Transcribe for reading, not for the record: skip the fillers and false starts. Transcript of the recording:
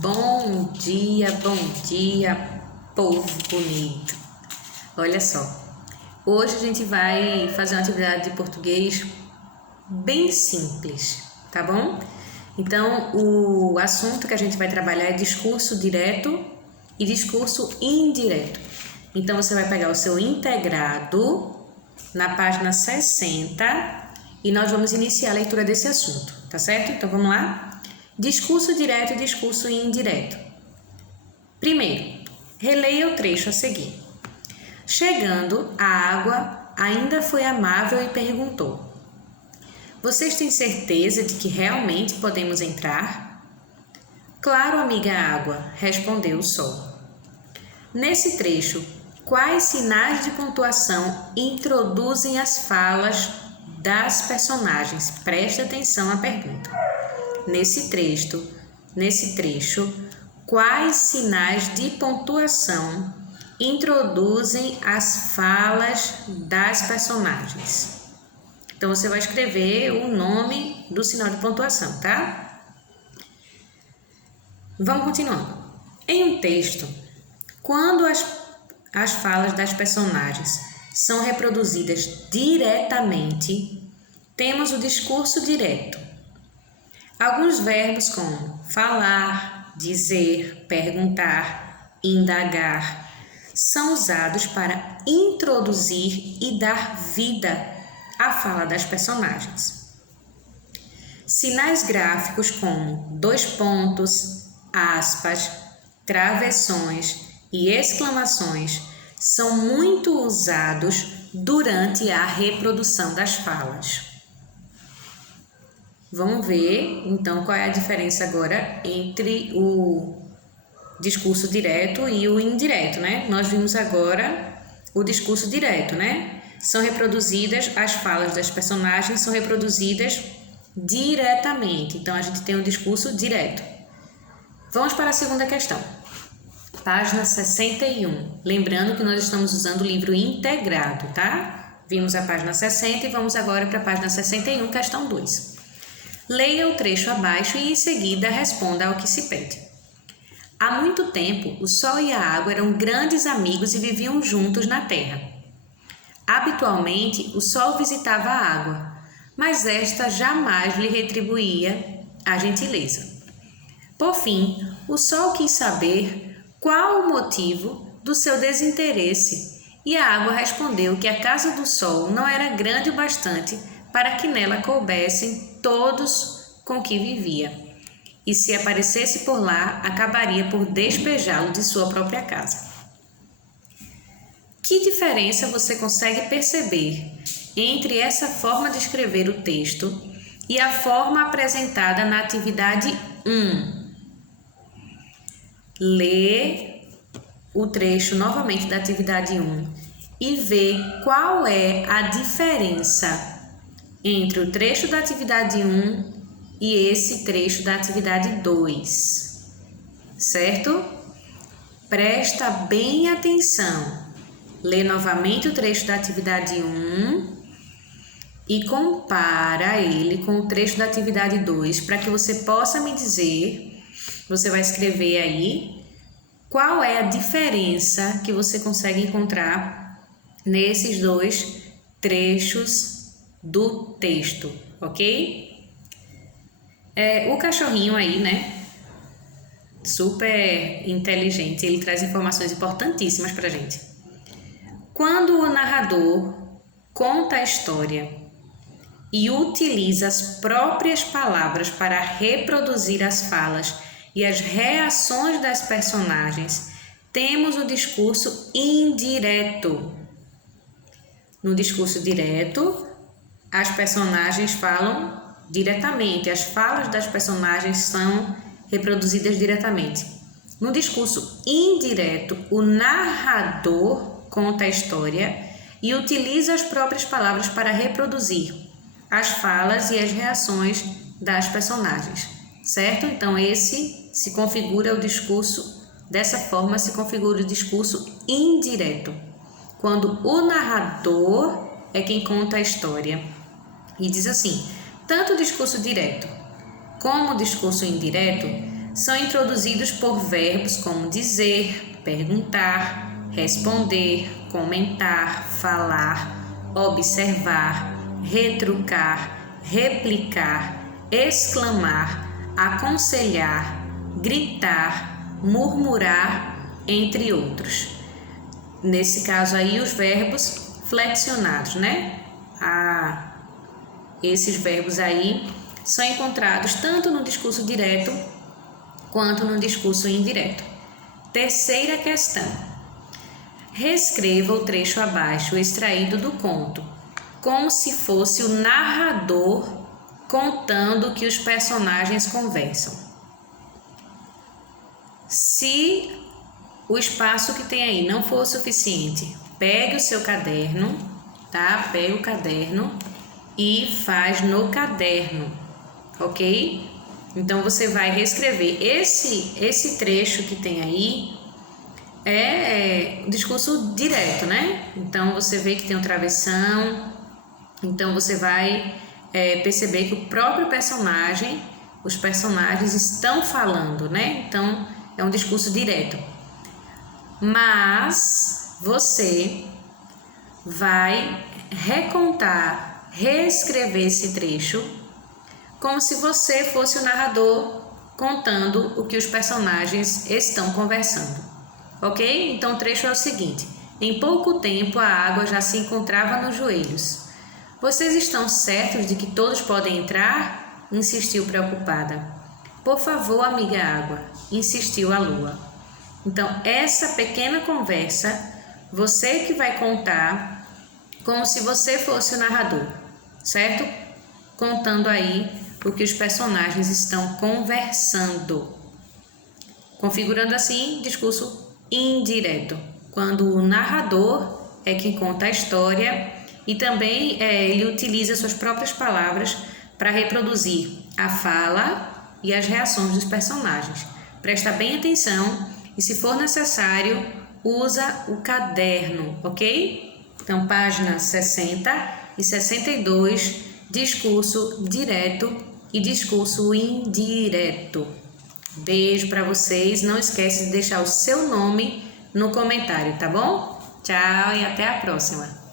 Bom dia, povo bonito. Olha só, hoje a gente vai fazer uma atividade de português bem simples, tá bom? Então, o assunto que a gente vai trabalhar é discurso direto e discurso indireto. Então, você vai pegar o seu integrado na página 60 e nós vamos iniciar a leitura desse assunto, tá certo? Então, vamos lá? Discurso direto e discurso indireto. Primeiro, releia o trecho a seguir. Chegando, a água ainda foi amável e perguntou: vocês têm certeza de que realmente podemos entrar? Claro, amiga água, respondeu o sol. Nesse trecho, quais sinais de pontuação introduzem as falas das personagens? Preste atenção à pergunta. Nesse trecho, quais sinais de pontuação introduzem as falas das personagens? Então, você vai escrever o nome do sinal de pontuação, tá? Vamos continuando. Em um texto, quando as falas das personagens são reproduzidas diretamente, temos o discurso direto. Alguns verbos como falar, dizer, perguntar, indagar são usados para introduzir e dar vida à fala das personagens. Sinais gráficos como dois pontos, aspas, travessões e exclamações são muito usados durante a reprodução das falas. Vamos ver, então, qual é a diferença agora entre o discurso direto e o indireto, né? Nós vimos agora o discurso direto, né? São reproduzidas, as falas das personagens são reproduzidas diretamente. Então, a gente tem um discurso direto. Vamos para a segunda questão. Página 61. Lembrando que nós estamos usando o livro integrado, tá? Vimos a página 60 e vamos agora para a página 61, questão 2. Leia o trecho abaixo e, em seguida, responda ao que se pede. Há muito tempo, o sol e a água eram grandes amigos e viviam juntos na terra. Habitualmente, o sol visitava a água, mas esta jamais lhe retribuía a gentileza. Por fim, o sol quis saber qual o motivo do seu desinteresse e a água respondeu que a casa do sol não era grande o bastante para que nela coubessem todos com que vivia, e se aparecesse por lá, acabaria por despejá-lo de sua própria casa. Que diferença você consegue perceber entre essa forma de escrever o texto e a forma apresentada na atividade 1? Lê o trecho novamente da atividade 1 e vê qual é a diferença entre o trecho da atividade 1 e esse trecho da atividade 2, certo? Presta bem atenção. Lê novamente o trecho da atividade 1 e compara ele com o trecho da atividade 2 para que você possa me dizer, você vai escrever aí, qual é a diferença que você consegue encontrar nesses dois trechos do texto, ok? O cachorrinho aí, né? Super inteligente, ele traz informações importantíssimas pra gente. Quando o narrador conta a história e utiliza as próprias palavras para reproduzir as falas e as reações das personagens, temos o discurso indireto. No discurso direto, as personagens falam diretamente, as falas das personagens são reproduzidas diretamente. No discurso indireto, o narrador conta a história e utiliza as próprias palavras para reproduzir as falas e as reações das personagens, certo? Então, esse se configura o discurso, dessa forma se configura o discurso indireto, quando o narrador é quem conta a história. E diz assim: tanto o discurso direto como o discurso indireto são introduzidos por verbos como dizer, perguntar, responder, comentar, falar, observar, retrucar, replicar, exclamar, aconselhar, gritar, murmurar, entre outros. Nesse caso aí, os verbos flexionados, né? Esses verbos aí são encontrados tanto no discurso direto quanto no discurso indireto. Terceira questão. Reescreva o trecho abaixo extraído do conto, como se fosse o narrador contando que os personagens conversam. Se o espaço que tem aí não for suficiente, pegue o seu caderno, tá? Pega o caderno e faz no caderno, ok? Então, você vai reescrever esse trecho que tem aí, discurso direto, né? Então, você vê que tem um travessão, então você vai perceber que o próprio personagem, os personagens estão falando, né? Então, é um discurso direto. Mas você vai recontar, reescrever esse trecho como se você fosse o narrador contando o que os personagens estão conversando, ok? Então o trecho é o seguinte: em pouco tempo a água já se encontrava nos joelhos. Vocês estão certos de que todos podem entrar? Insistiu preocupada. Por favor, amiga água, insistiu a lua. Então, essa pequena conversa, você que vai contar como se você fosse o narrador, certo? Contando aí o que os personagens estão conversando. Configurando assim, discurso indireto, quando o narrador é quem conta a história e também ele utiliza suas próprias palavras para reproduzir a fala e as reações dos personagens. Presta bem atenção e, se for necessário, usa o caderno, ok? Então, páginas 60 e 62, discurso direto e discurso indireto. Beijo para vocês, não esquece de deixar o seu nome no comentário, tá bom? Tchau e até a próxima!